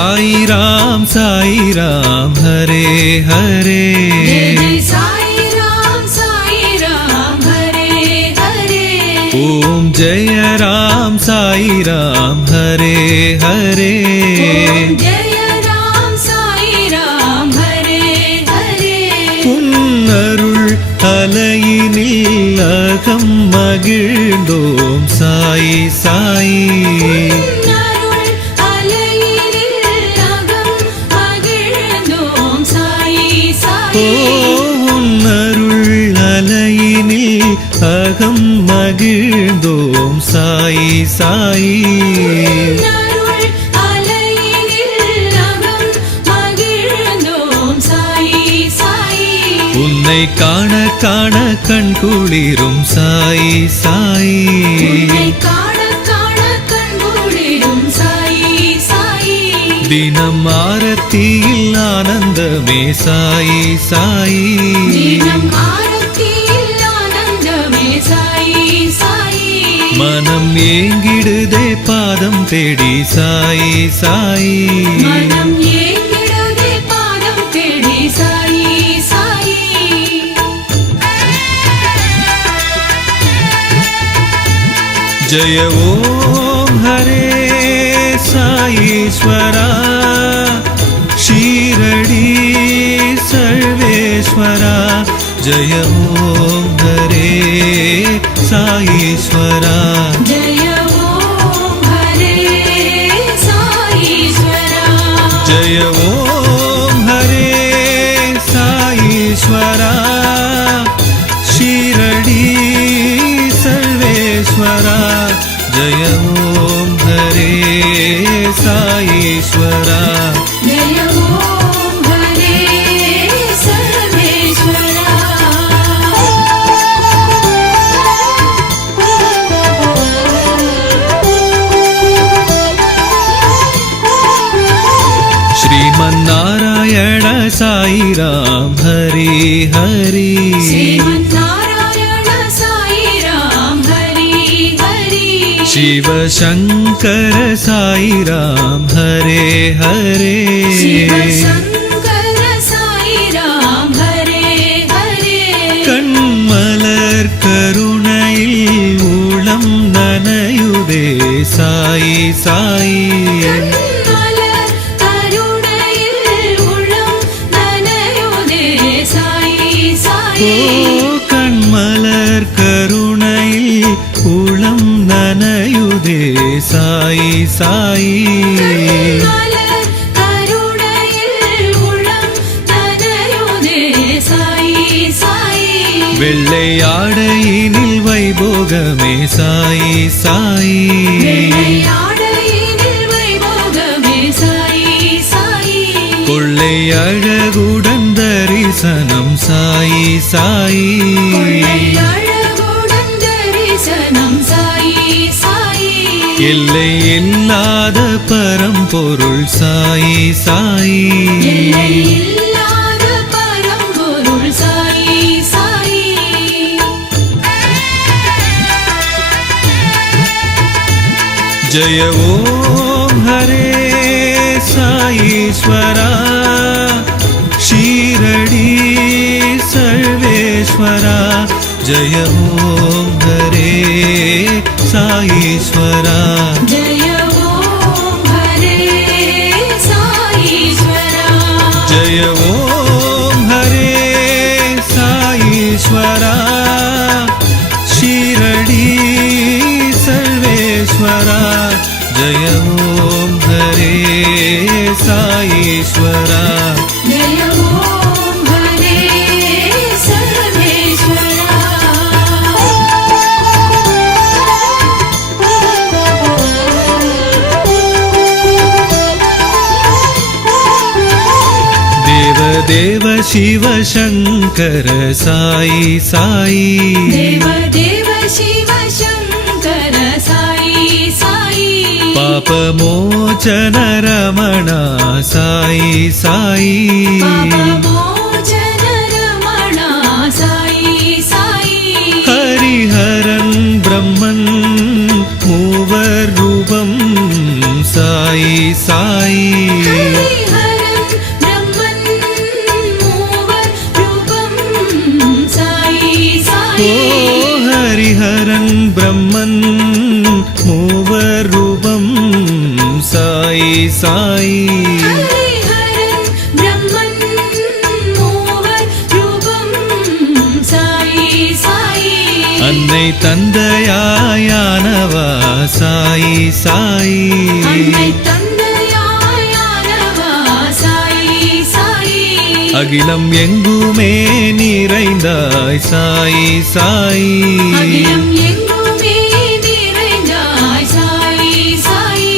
साई राम साई राम हरे हरे साई राम साई राम हरे हरे ॐ जय राम साई राम हरे हरे जय राम साई राम हरे हरे पुन्नरुळ् अलयिनिल् अहं मगिळ्डों साई साई மகிழ்ந்தோம். சாய் சாய். உன்னை காண காண கண் குளிரும். சாயி சாயி. தினம் ஆரத்தியில் ஆனந்தமே. சாய் சாய். மனம் ஏங்கிடுதே பாதம் தேடி சாயி சாயி. மனம் ஏங்கிடுதே பாதம் தேடி சாயி சாயி. ஜய ஓம் ஹரே சாயீஸ்வரா. ஷீரடி சர்வேஸ்வரா. ஜய ஓம் ஹரே సాయేశ్వరా జయ ఓం హరే సాయేశ్వరా జయ ఓం హరే సాయేశ్వరా हरि हरि श्रीमन्नारायण साई राम हरि हरि शिव शङ्कर साई राम हरे हरे शिव शङ्कर साई राम हरे हरे கண்மலர் கருணையில் உளம் நனையுதே சாய் சாய் வெள்ளையாடையினில் வைபோகமே சாயி சாயி கொள்ளை அழகுடன் தரிசனம் சாய் சாய் எல்லை இல்லாத பரம்பொருள் சாயி சாயி. ஜய ஓம் ஹரே சாயீஸ்வரா. ஷீரடி சர்வேஸ்வரா. ஜய ஓம் ஹரே సాయేశ్వరా. జయ ఓం హరే సాయేశ్వరా. జయ ఓం హరే సాయేశ్వరా. శిరడి సర్వేశ్వరా. జయ హరే సాయేశ్వరా. शिव शङ्कर साई। साई देव देव शिव शङ्कर साई साई पापमोचन रमणा साई। साई அகிலம் எங்குமே நிறைந்தாய் சாயி சாயி அகிலம் எங்குமே நிறைந்தாய் சாயி சாயி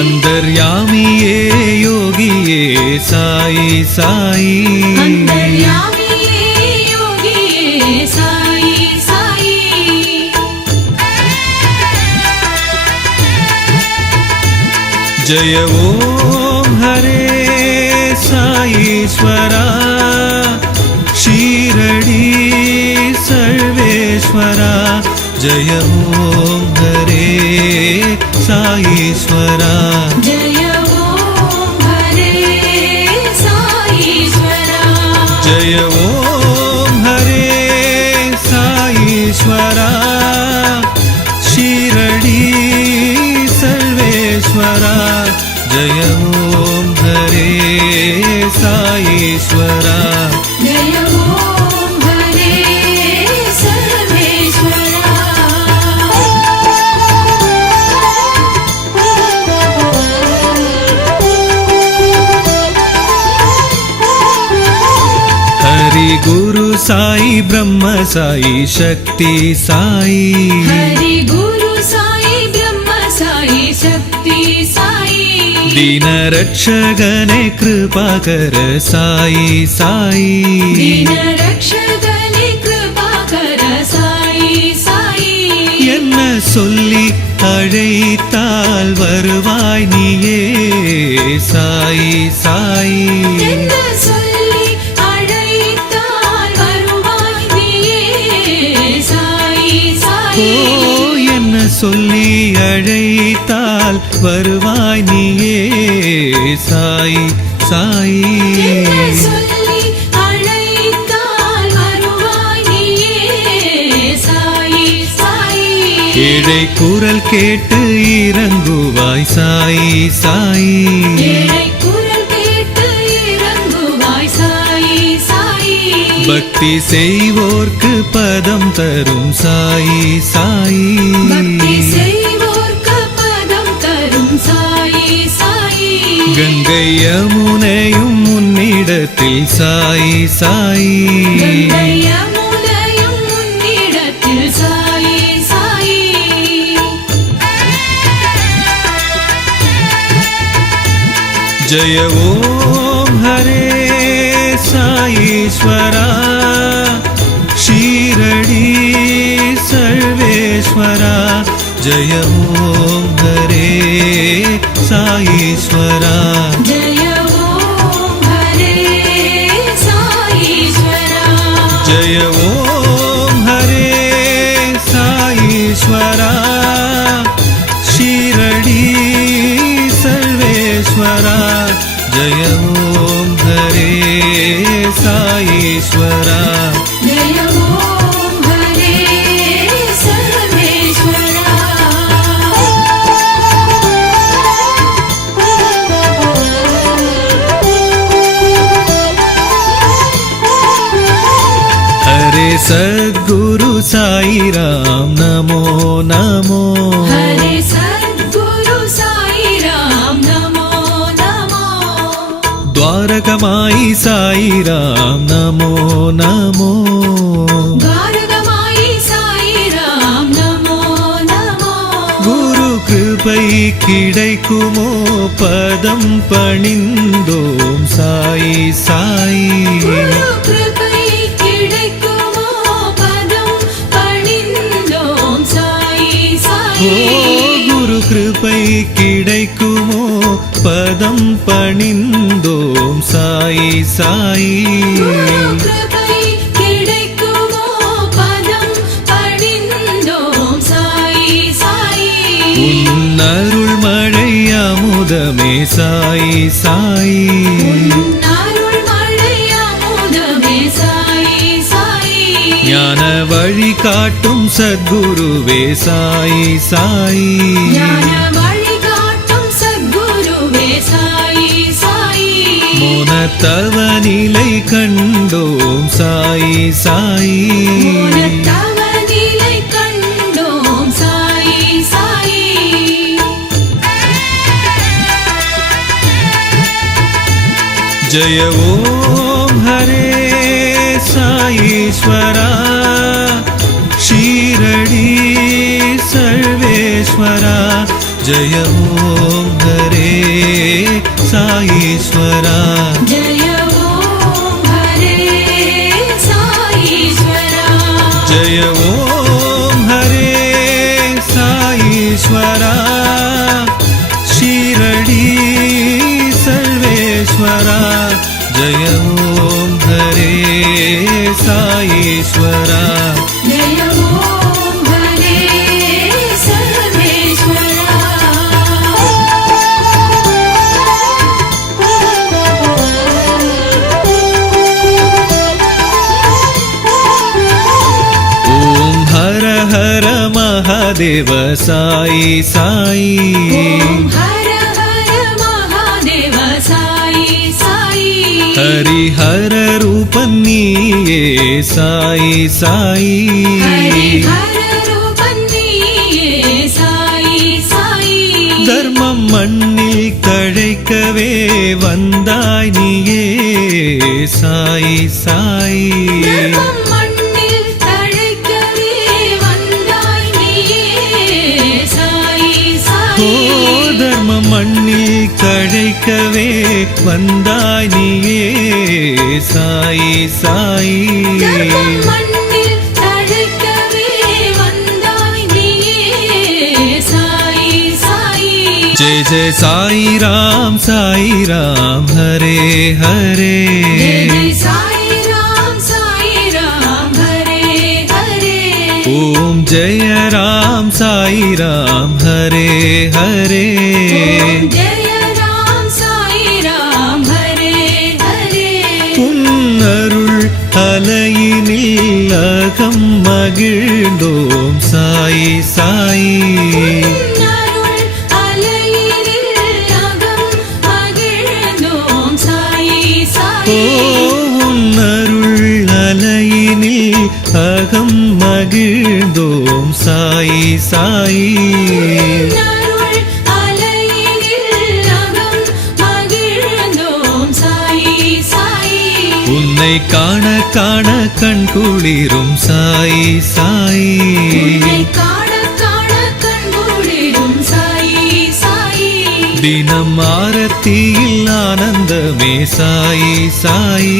அந்தர்யாமியே யோகியே சாயி சாயி அந்தர்யாமியே யோகியே சாயி சாயி जय ॐ हरे साईश्वरा सर्वेश्वरा जय ॐ हरे साईश्वरा जय ॐ हरे साईश्वरा जय ॐ हरे साईश्वरा शिरडी सर्वेश्वरा जय ॐ हरे साईश्वरा சாயி பிரம்ம சாயி சக்தி சாயி ஹரி குரு சாயி பிரம்ம சாயி சக்தி சாயி ದೀನ ರಕ್ಷಗನೆ ಕೃಪಾಕರ ಸಾಯಿ ಸಾಯಿ கிருபாகர சாயி சாயி என்ன சொல்லி அழைத்தால் வருவாய் நீயே சாயி சாயி சொல்லி அழைத்தால் வருவாய் நீயே. சாய் சாய். ஏழை குரல் கேட்டு இறங்குவாய். சாய் சாய். பக்தி செய்வோர்க்கு பதம் தரும் சாய் சாய். கங்கை யமுனையும் முன்னிடத்தில் சாய் சாய். கங்கை யமுனையும் உன்னிடத்தில் साईश्वरा शिरडी सर्वेश्वरा जय ॐ हरे साईश्वरा। सर्वेश्वरा हरे सद्गुरु साई राम नमो नमो हरे सद्गुरु ഭാരതമായി സായി രാം നമോ നമോ ഭാരതമായി സായി രാം നമോ നമോ ഗുരു കൃപൈ കിടക്കുമോ പദം പണിന്തോം സായി സായി കൃപ பதம் பணிந்தோம். சாய் சாய். அருள் மழை அமுதமே. சாய் சாய். ஞான வழி காட்டும் சத்குருவே. சாயி சாயி. தவ நிலை கண்டோம் சாயி சாயி தவ நிலை கண்டோம் சாயி சாயி ஜய ஓம் ஹரே சாயீஸ்வரா ஷீரடி சர்வேஸ்வரா ஜய ஓம் ஹரே சாயீஸ்வரா महादेव साई साई ॐ हर हर महादेव साई साई हरिहर रूप நீயே சாய் சாய் हरिहर रूपन्नीये साई साई தர்மம் மண்ணில் தழைக்கவே வந்தாய் நீயே சாய் சாய் தழைக்கவே வந்தாய் நீயே சாய் சாய் தர்மம் மண்ணில் தழைக்கவே வந்தாய் நீயே சாய் சாய் जय जय साई राम साई राम हरे हरे जय जय साई राम साई राम हरे हरे ओम जय राम साई राम हरे हरे அலையினில் அகம் மகிழ்ந்தோம். சாயி சாயி. அருள் அலையினில் அகம் மகிழ்ந்தோம். சாயி சாயி. உன்னை காண காண கண் குளிரும் சாய் சாய். தினம் ஆரத்தியில் ஆனந்தமே சாய் சாய்.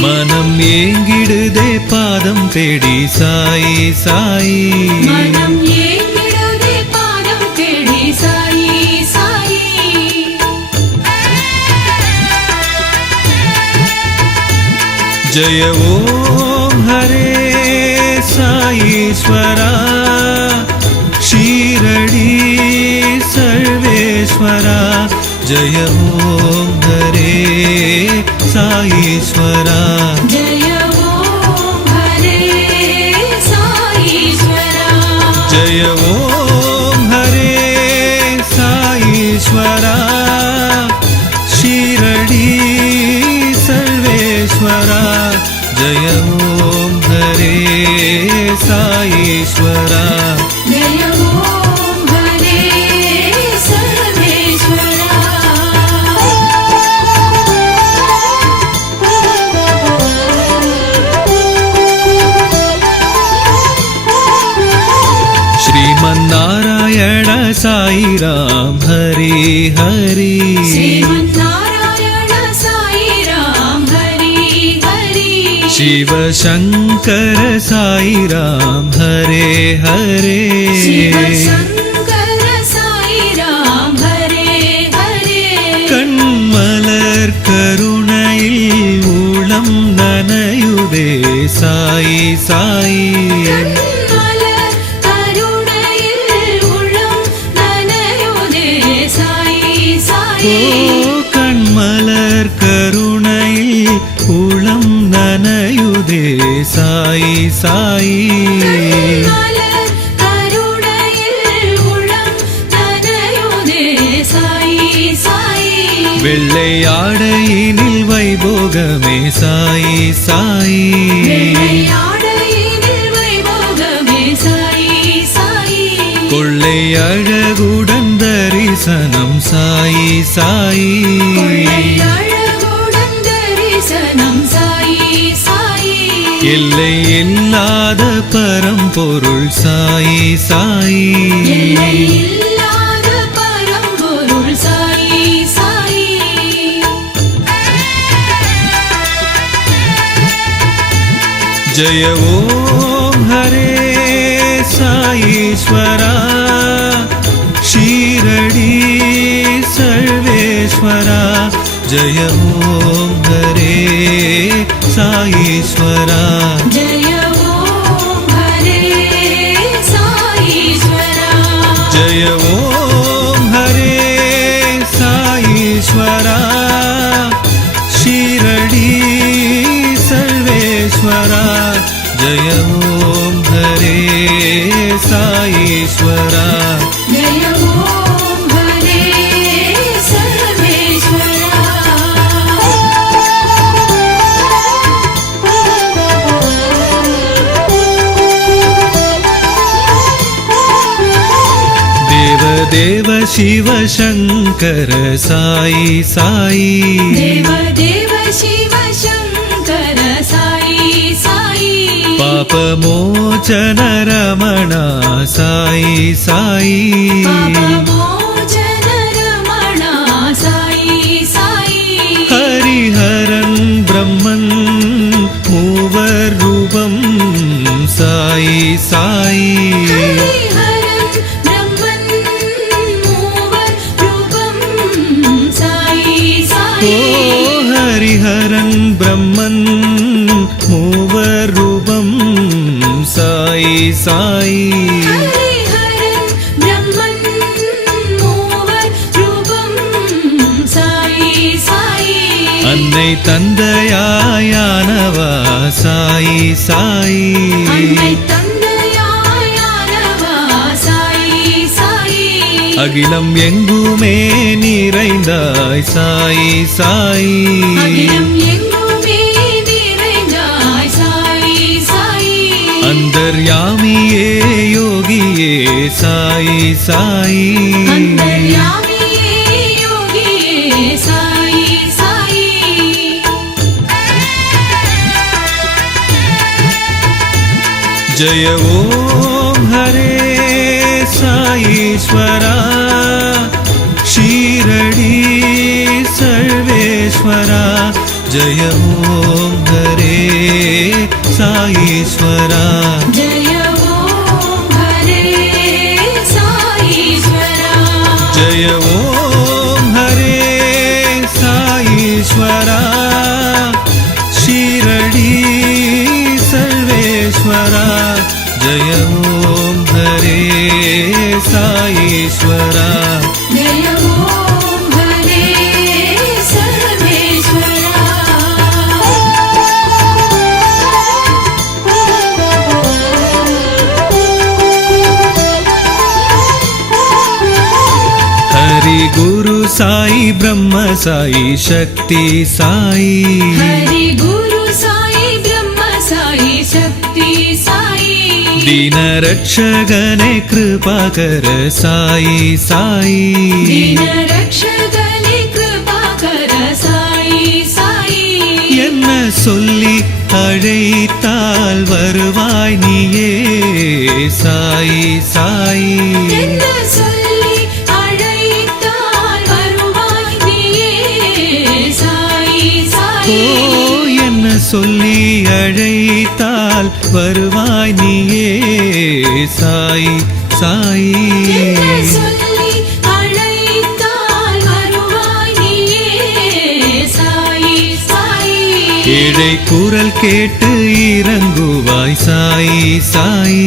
மனம் ஏங்கிடுதே பாதம் தேடி சாய் சாய். மனம் ஏங்கிடுதே जय ॐ हरे साईश्वरा। शिरडी सर्वेश्वरा। जय ॐ हरे साईश्वरा हरि हरि श्रीमन्नारायण साई राम हरि हरि शिव शङ्कर साई राम हरे हरे शिव शङ्कर साई राम हरे हरे கண்மலர் கருணையில் உளம் நனையுதே சாய் சாய் வைபோகமே சாயி சாயி. கொள்ளை அழகுடன் தரிசனம் சாயி சாயி. கொள்ளை அழகுடன் தரிசனம் சாயி சாயி எல்லை இல்லாத பரம்பொருள் சாயி சாயி. जय ॐ हरे साईश्वरा शिरडी सर्वेश्वरा जय ॐ हरे साईश्वरा। शिव शङ्कर साई। साई देव देव शिव शङ्कर साई साई पापमोचन रमणा साई। साई சாயி. அன்னை தந்தையாயானவா? சாயி சாயி. அகிலம் எங்குமே நிறைந்தாய். சாயி சாயி. அகிலம் எங்குமே अन्तर्यामि ये योगीये साई साई। साई सा जय ॐ हरे साईश्वरा शिरडी सर्वेश्वरा। जय ॐ हरे साईश्वरा। ब्रह्म साई शक्ति साई हरि गुरु साई ब्रह्म साई शक्ति साई दीन रक्षगने कृपाकर साई साई दीन रक्षगने कृपा कर साई साई என்ன சொல்லி அழைத்தால் வருவாய் நீயே சாய் சாய் என்ன வருவாய் நீயே சாய் சாய். ஏழை குரல் கேட்டு இறங்குவாய் சாய் சாய்.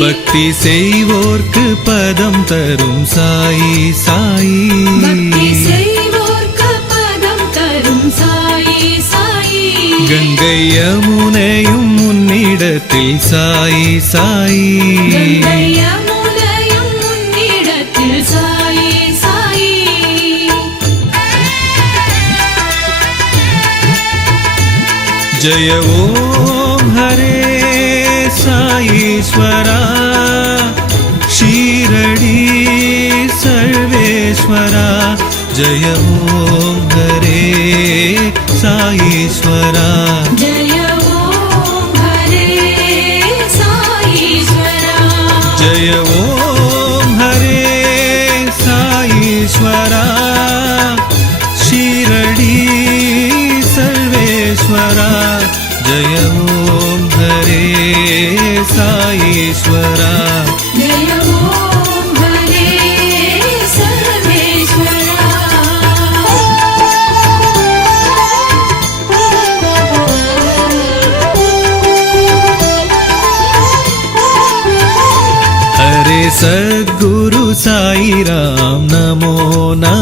பக்தி செய்வோர்க்கு பதம் தரும் சாய் சாய் गङ्गयुनय नै सा जय ॐ हरे साईश्वरा शिरडी सर्वेश्वरा जय ॐ हरे సాయేశ్వరా జయ ఓం హరే సాయేశ్వరా జయ ఓం హరే సాయేశ్వరా శిరడి సర్వేశ్వరా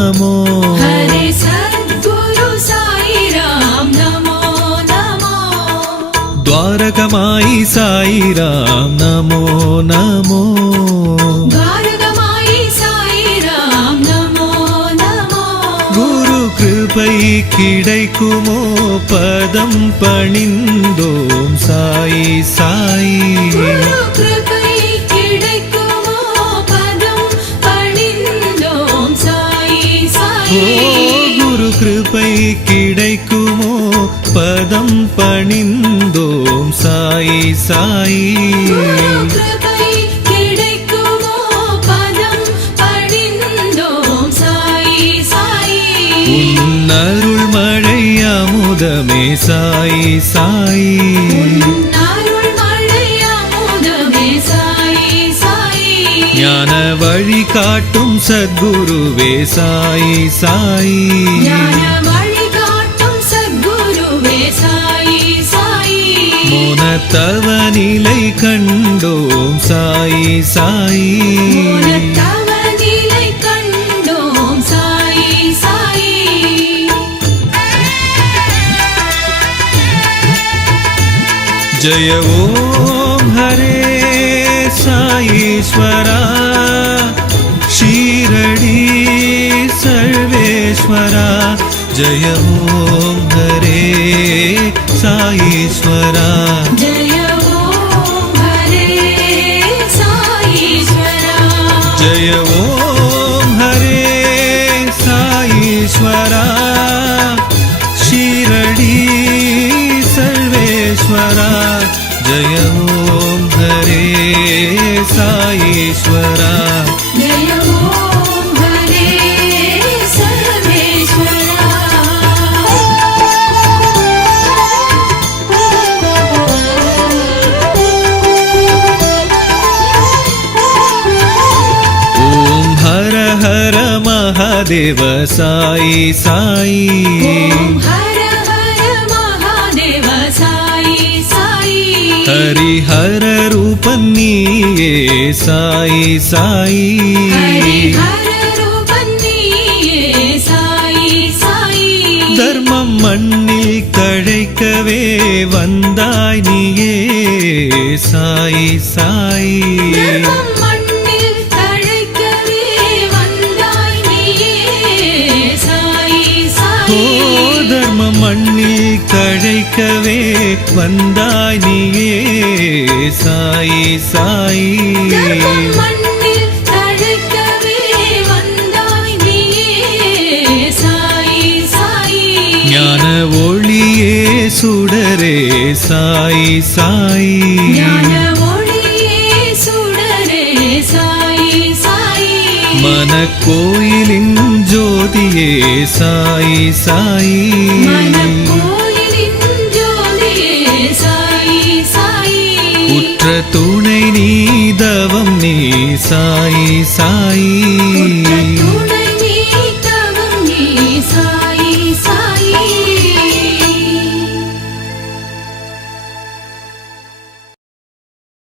नमो हरे सद्गुरु साई राम नमो नमो द्वारकमाई साई राम नमो नमो द्वारकमायि साई राम नमो नमो குரு கிருபை கிடைக்குமோ பதம் பணிந்தோம் சாயி சாயி குரு கிருபை கிருபை கிடைக்குமோ? பதம் பணிந்தோம் சாயி சாயி. அருள் மழை அமுதமே சாயி சாயி. வழிகாட்டும் சத்குருவே சாயி சாயி. மோனத்தவ நிலை கண்டோம் சாயி சாயி. மூலத்தவ நிலை साईश्वरा शिरडी सर्वेश्वरा जय ॐ हरे साईश्वरा जय महादेव साई साई ॐ हर हर महादेव साई साई हरिहर रूपन्नीये साई साई हरिहर रूपन्नीये साई साई தர்மம் மண்ணில் தழைக்கவே வந்தாய் நீயே சாய் சாய் வந்தாய் நீயே சாய் சாய். ஞான ஒளியே சுடரே சாய் சாய். சாய் மனக்கோயிலின் ஜோதியே சாய் சாய். உற்ற துணை நீ தவம் நீ சாய் சாயி.